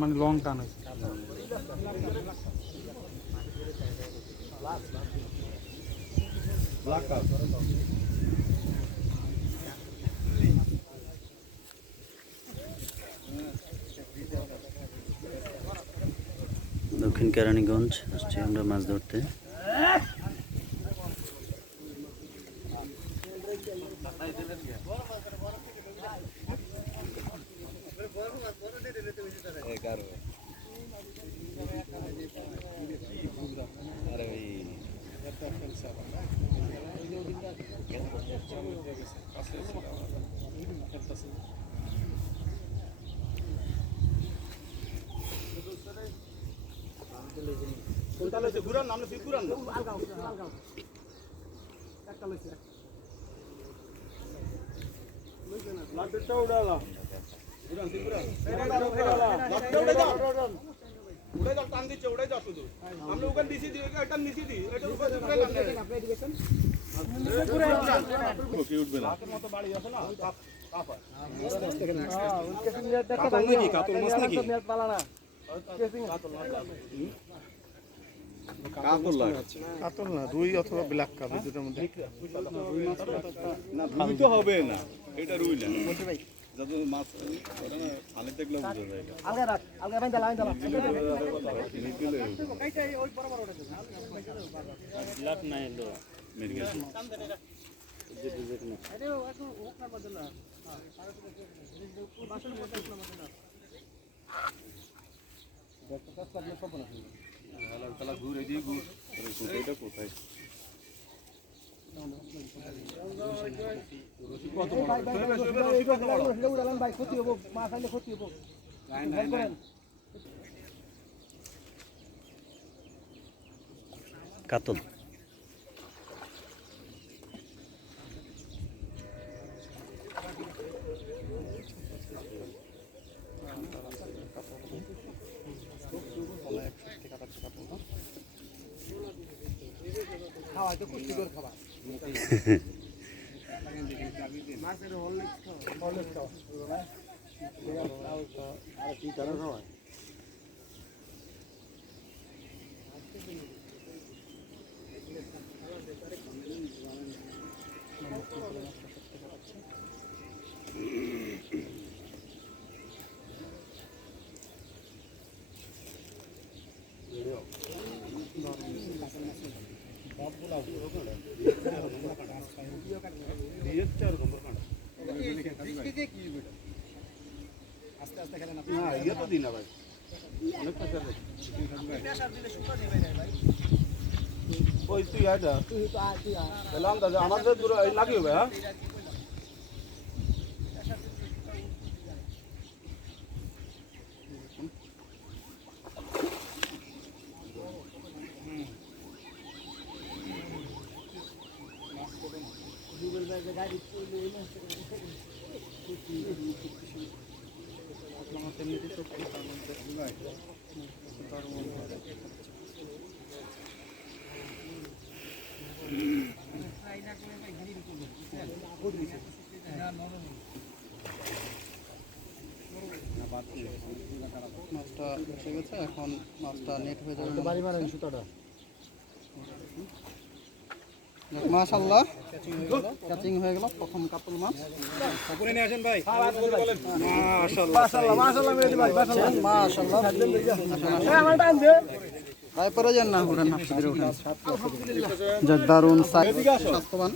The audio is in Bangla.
মানে লং টান হয়েছে। দক্ষিণ কেরানীগঞ্জ আসছি আমরা মাছ ধরতে। কাতল না, রুই অথবা ব্ল্যাক কাপ দুটোর মধ্যে। না রুই তো হবে না, এটা রুই না। যত মাছ খালে দেখলে বুঝা যায়। আলগা রাখ, আলগা বাইন্দা লাইন দাও। লাভ নাই লো মেরগে আরে একটু ওক না বদল না। হ্যাঁ, বাসন মধ্যে না বদল না। দেখো কাজ লাগলে সব না। হালা তালা ঘুরে দিয়ে ঘুর। এটা কোথায়? কত বড়? এই কত বড়? এটা উড়ালাম ভাই, ক্ষতি হবে, মাছ আইলে ক্ষতি হবে। নাই। কাতল খাওয়া তো পুষ্টিকর খাবার। মাছের হরলিক্স খাও। আর কি কারণ হয়? আস্তে আস্তে খেলেন আপনি। না ইয়ে তো দিন না ভাই, অনেকটা খেলে। প্রেসার দিলে শুকা দিবে ভাই। ওই তুই আইডা তুই তো আর তুই আর এলাম দাদা আমাদের দূর লাগি হবে। হ্যাঁ গাড়ি চলে না। মাছটা এসে গেছে, এখন মাছটা নেট হয়ে যাবে। বাড়ি মারেন সুতাটা। মাশাআল্লাহ ক্যাচিং হয়ে গেল প্রথম কাতল মাছ। উপরে নিয়ে আসেন ভাই। মাশাআল্লাহ মাশাআল্লাহ মেরে ভাই, মাশাআল্লাহ। মাশাআল্লাহ আমার টাইম দে। ভাই পরে যান না, উঠেন না, উঠেন। যাক দারুণ সাইজ, স্বাস্থ্যবান।